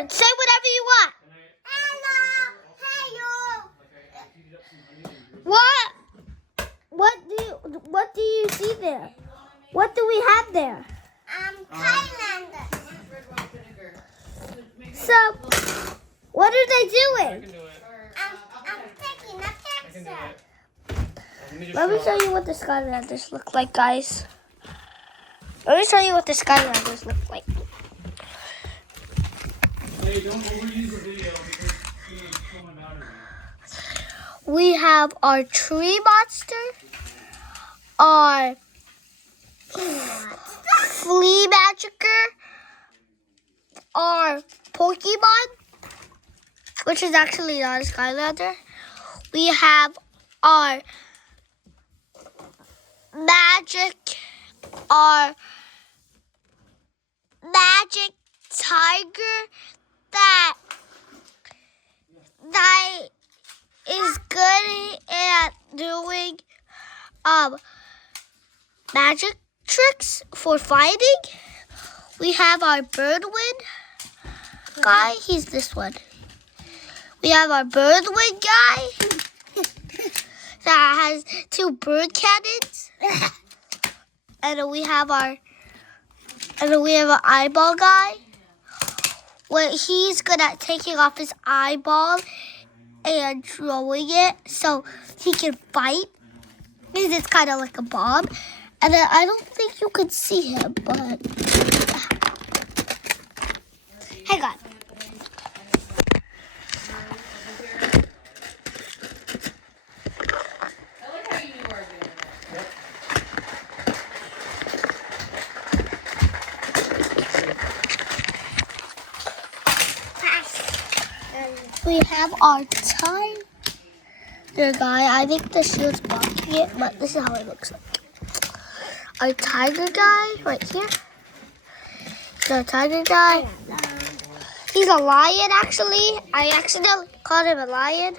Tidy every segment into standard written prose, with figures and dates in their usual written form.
word. Say whatever you want. Hello. What? What do you see there? What do we have there? Skylanders. So, what are they doing? I'm taking a picture. Let me show you what the Skylanders look like, guys. Let me show you what the Skylanders look like. Hey, don't overuse the video because it's coming out of you. We have our tree monster, our flea magicer, our Pokemon, which is actually not a Skylander. We have our our magic tiger that is good at doing magic tricks for fighting. We have our birdwind guy. He's this one. We have our birdwind guy that has 2 bird cannons. And then we have an eyeball guy. Well, he's good at taking off his eyeball and throwing it so he can fight. Because it's kind of like a bomb. And then I don't think you could see him, but hang on. We have our tiger guy. I think the shield's blocking it, but this is how it looks like. Our tiger guy right here. The tiger guy. He's a lion, actually. I accidentally called him a lion.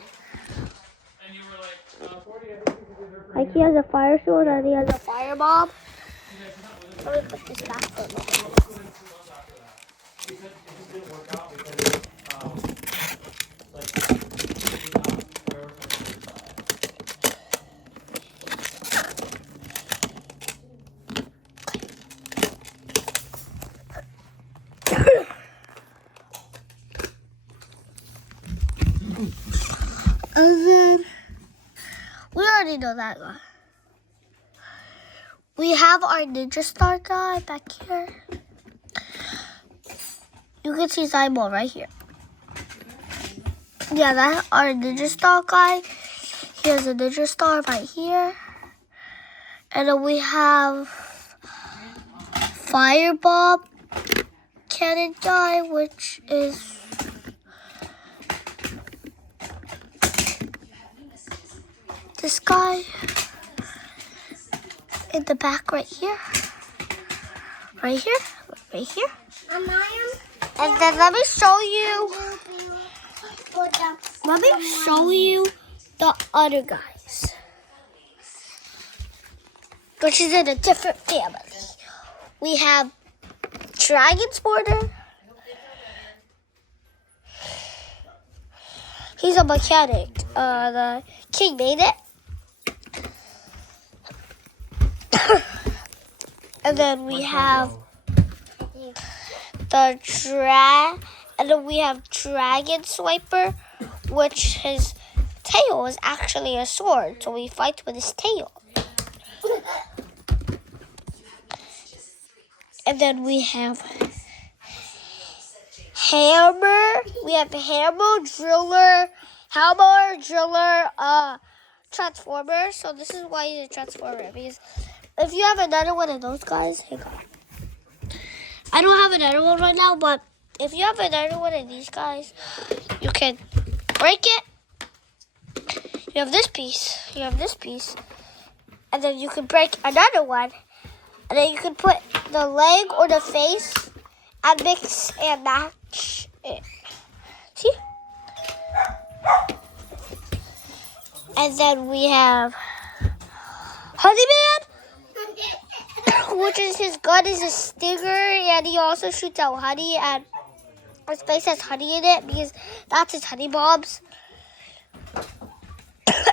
Like he has a fire sword and he has a fire bomb. Let me put this back for a moment. And then, we already know that guy. We have our ninja star guy back here. You can see his eyeball right here. Yeah, that's our ninja star guy. He has a ninja star right here. And then we have fireball cannon guy, which is this guy in the back right here. Right here. Right here. And then let me show you the other guys, which is in a different family. We have Dragon Sporter. He's a mechanic. The king made it. And then we have Dragon Swiper, which his tail is actually a sword, so he fights with his tail. And then we have Hammer. We have Hammer, Driller, Transformer. So this is why he's a Transformer, because if you have another one of those guys, hang on. I don't have another one right now, but if you have another one of these guys, you can break it. You have this piece, and then you can break another one, and then you can put the leg or the face and mix and match it. See? And then we have Honeyman, which is his gun is a stinger, and he also shoots out honey, and His face has honey in it because that's his honey bombs.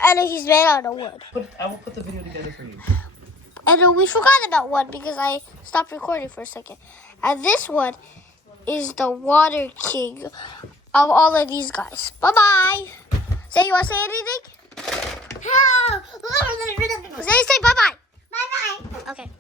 And he's made out of wood. I will put the video together for you. And we forgot about one because I stopped recording for a second. And this one is the water king of all of these guys. Bye-bye. Say, you want to say anything? Say bye-bye. Bye-bye. Okay.